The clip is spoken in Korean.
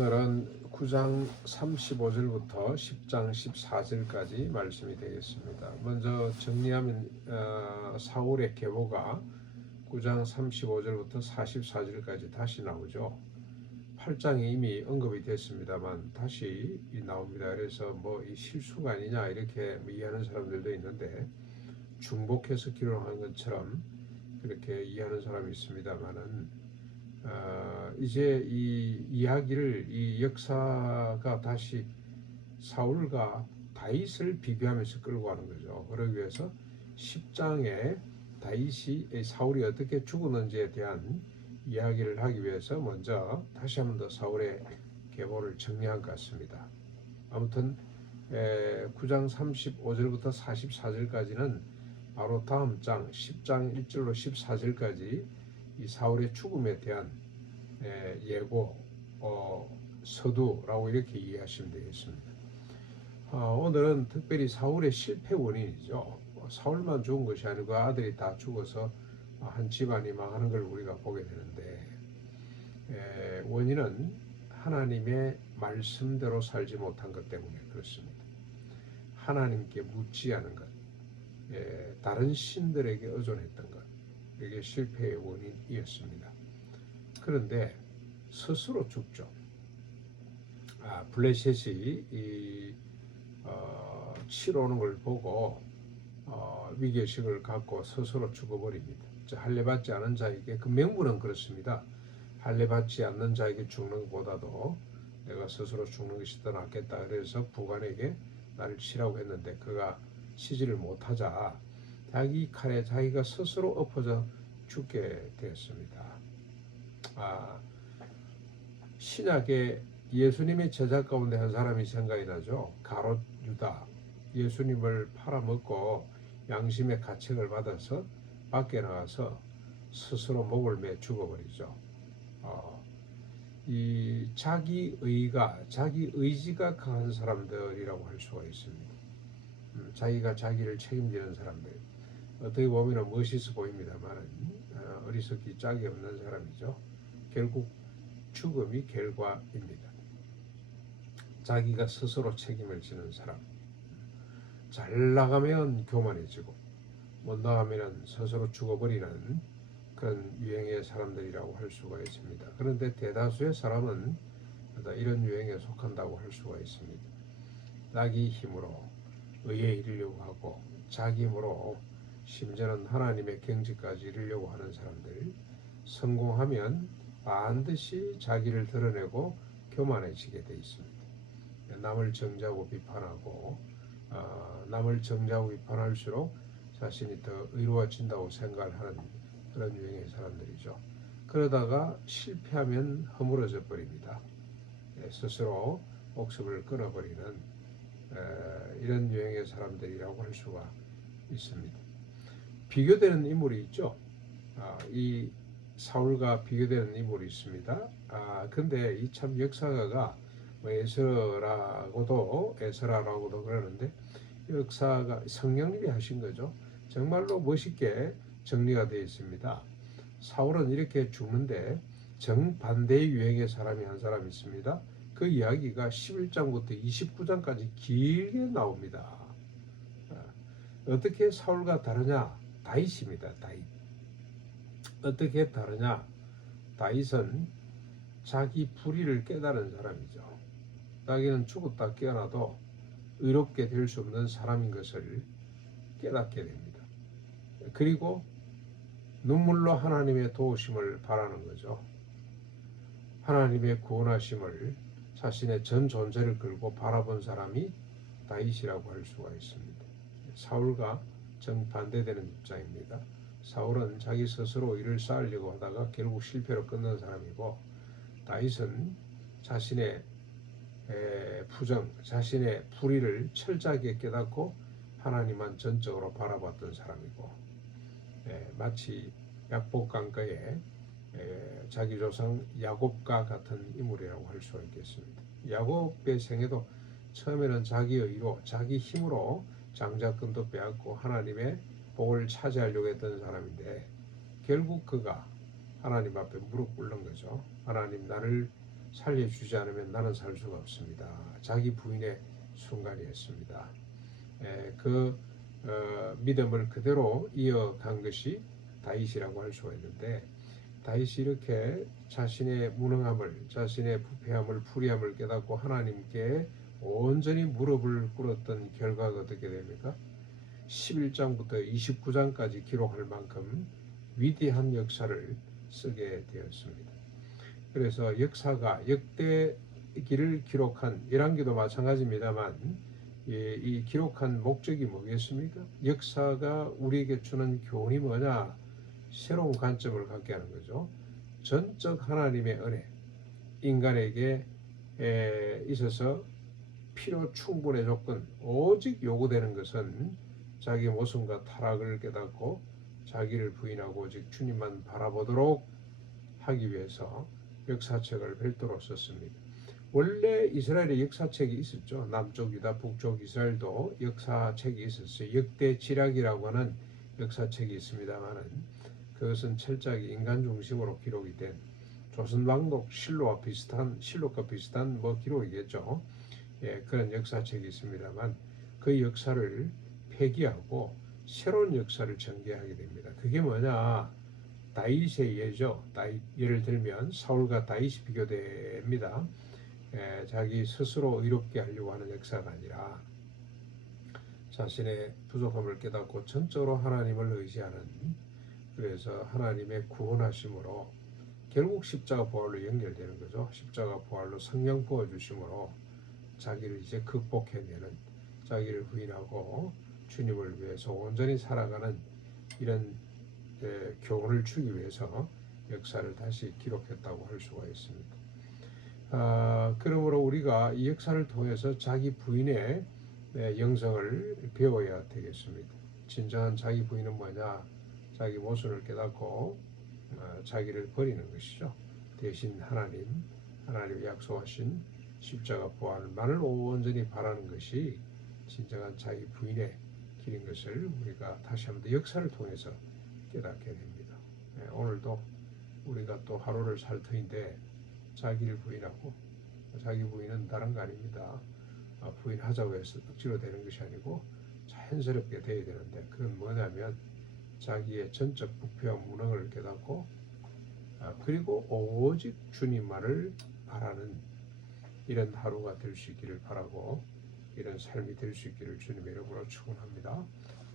오늘은 9장 35절부터 10장 14절까지 말씀이 되겠습니다. 먼저 정리하면 사울의 계보가 9장 35절부터 44절까지 다시 나오죠. 8장에 이미 언급이 됐습니다만 다시 나옵니다. 그래서 이 실수가 아니냐 이렇게 이해하는 사람들도 있는데 중복해서 기록한 것처럼 그렇게 이해하는 사람이 있습니다만은 이제 이 이야기를 이 역사가 다시 사울과 다윗을 비교하면서 끌고 가는 거죠. 그러기 위해서 10장에 다윗이 사울이 어떻게 죽었는지에 대한 이야기를 하기 위해서 먼저 다시 한번 더 사울의 계보를 정리한 것 같습니다. 아무튼 9장 35절부터 44절까지는 바로 다음 장 10장 1절로 14절까지 이 사울의 죽음에 대한 예고, 서두라고 이렇게 이해하시면 되겠습니다. 오늘은 특별히 사울의 실패 원인이죠. 사울만 죽은 것이 아니고 아들이 다 죽어서 한 집안이 망하는 걸 우리가 보게 되는데, 원인은 하나님의 말씀대로 살지 못한 것 때문에 그렇습니다. 하나님께 묻지 않은 것, 다른 신들에게 의존했던 것, 이게 실패의 원인이었습니다. 그런데 스스로 죽죠. 블레셋이 치러 오는 걸 보고 위계의식을 갖고 스스로 죽어버립니다. 할례받지 않은 자에게, 그 명분은 그렇습니다. 할례받지 않는 자에게 죽는 것보다도 내가 스스로 죽는 것이 더 낫겠다. 그래서 부관에게 나를 치라고 했는데 그가 치지를 못하자 자기 칼에 자기가 스스로 엎어져 죽게 되었습니다. 신약의 예수님의 제자 가운데 한 사람이 생각이 나죠. 가롯 유다. 예수님을 팔아먹고 양심의 가책을 받아서 밖에 나가서 스스로 목을 매 죽어버리죠. 이 자기 의지가 강한 사람들이라고 할 수가 있습니다. 자기가 자기를 책임지는 사람들. 어떻게 보면 멋있어 보입니다만 어리석기 짝이 없는 사람이죠. 결국 죽음이 결과입니다. 자기가 스스로 책임을 지는 사람. 잘 나가면 교만해지고 못 나가면 스스로 죽어버리는 그런 유형의 사람들이라고 할 수가 있습니다. 그런데 대다수의 사람은 이런 유형에 속한다고 할 수가 있습니다. 자기 힘으로 의에 이르려고 하고 자기 힘으로 심지어는 하나님의 경지까지 이르려고 하는 사람들, 성공하면 반드시 자기를 드러내고 교만해지게 돼 있습니다. 남을 정죄하고 비판하고 남을 정죄하고 비판할수록 자신이 더 의로워진다고 생각을 하는 그런 유형의 사람들이죠. 그러다가 실패하면 허물어져 버립니다. 스스로 목숨을 끊어버리는 이런 유형의 사람들이라고 할 수가 있습니다. 비교되는 인물이 있죠. 이 사울과 비교되는 인물이 있습니다. 근데 이 참 역사가가 에스라라고도 그러는데 역사가 성령님이 하신 거죠. 정말로 멋있게 정리가 되어 있습니다. 사울은 이렇게 죽는데 정반대의 유형의 사람이 한 사람이 있습니다. 그 이야기가 11장부터 29장까지 길게 나옵니다. 어떻게 사울과 다르냐? 다윗입니다. 다윗. 어떻게 다르냐? 다윗은 자기 불의를 깨달은 사람이죠. 자기는 죽었다 깨어나도 의롭게 될 수 없는 사람인 것을 깨닫게 됩니다. 그리고 눈물로 하나님의 도우심을 바라는 거죠. 하나님의 구원하심을 자신의 전 존재를 걸고 바라본 사람이 다윗이라고 할 수가 있습니다. 사울과 정반대되는 입장입니다. 사울은 자기 스스로 일을 쌓으려고 하다가 결국 실패로 끝난 사람이고, 다윗은 자신의 자신의 불의를 철저하게 깨닫고 하나님만 전적으로 바라봤던 사람이고, 마치 약복강가의 자기 조상 야곱과 같은 인물이라고 할 수 있겠습니다. 야곱의 생애도 처음에는 자기 의로, 자기 힘으로 장자권도 빼앗고 하나님의 복을 차지하려고 했던 사람인데 결국 그가 하나님 앞에 무릎 꿇는 거죠. 하나님, 나를 살려주지 않으면 나는 살 수가 없습니다. 자기 부인의 순간이었습니다. 그 믿음을 그대로 이어간 것이 다윗이라고 할 수가 있는데, 다윗이 이렇게 자신의 무능함을, 자신의 부패함을, 불의함을 깨닫고 하나님께 온전히 무릎을 꿇었던 결과가 어떻게 됩니까? 11장부터 29장까지 기록할 만큼 위대한 역사를 쓰게 되었습니다. 그래서 역사가 역대기를 기록한 열왕기도 마찬가지입니다만, 이 기록한 목적이 뭐겠습니까? 역사가 우리에게 주는 교훈이 뭐냐? 새로운 관점을 갖게 하는 거죠. 전적 하나님의 은혜, 인간에게 있어서 필요 충분의 조건, 오직 요구되는 것은 자기 모순과 타락을 깨닫고 자기를 부인하고 오직 주님만 바라보도록 하기 위해서 역사책을 별도로 썼습니다. 원래 이스라엘의 역사책이 있었죠. 남쪽 유다, 북쪽 이스라엘도 역사책이 있었어요. 역대지략이라고 하는 역사책이 있습니다만은, 그것은 철저하게 인간 중심으로 기록이 된 조선왕록 실록과 비슷한 기록이겠죠. 그런 역사책이 있습니다만, 그 역사를 폐기하고 새로운 역사를 전개하게 됩니다. 그게 뭐냐? 다윗의 예죠. 예를 들면 사울과 다윗이 비교됩니다. 자기 스스로 의롭게 하려고 하는 역사가 아니라 자신의 부족함을 깨닫고 전적으로 하나님을 의지하는, 그래서 하나님의 구원하심으로 결국 십자가 부활로 연결되는 거죠. 십자가 부활로 성령 부어주심으로 자기를 이제 극복해내는, 자기를 부인하고 주님을 위해서 온전히 살아가는 이런 교훈을 주기 위해서 역사를 다시 기록했다고 할 수가 있습니다. 그러므로 우리가 이 역사를 통해서 자기 부인의 영성을 배워야 되겠습니다. 진정한 자기 부인은 뭐냐? 자기 모순을 깨닫고 자기를 버리는 것이죠. 대신 하나님이 약속하신 십자가 부활만을 온전히 바라는 것이 진정한 자기 부인의 길인 것을 우리가 다시 한번 더 역사를 통해서 깨닫게 됩니다. 오늘도 우리가 또 하루를 살 터인데 자기를 부인하고, 자기 부인은 다른 거 아닙니다. 부인하자고 해서 억지로 되는 것이 아니고 자연스럽게 돼야 되는데, 그건 뭐냐면 자기의 전적 부패와 무능을 깨닫고 그리고 오직 주님만을 바라는 이런 하루가 될 수 있기를 바라고, 이런 삶이 될 수 있기를 주님의 이름으로 축원합니다.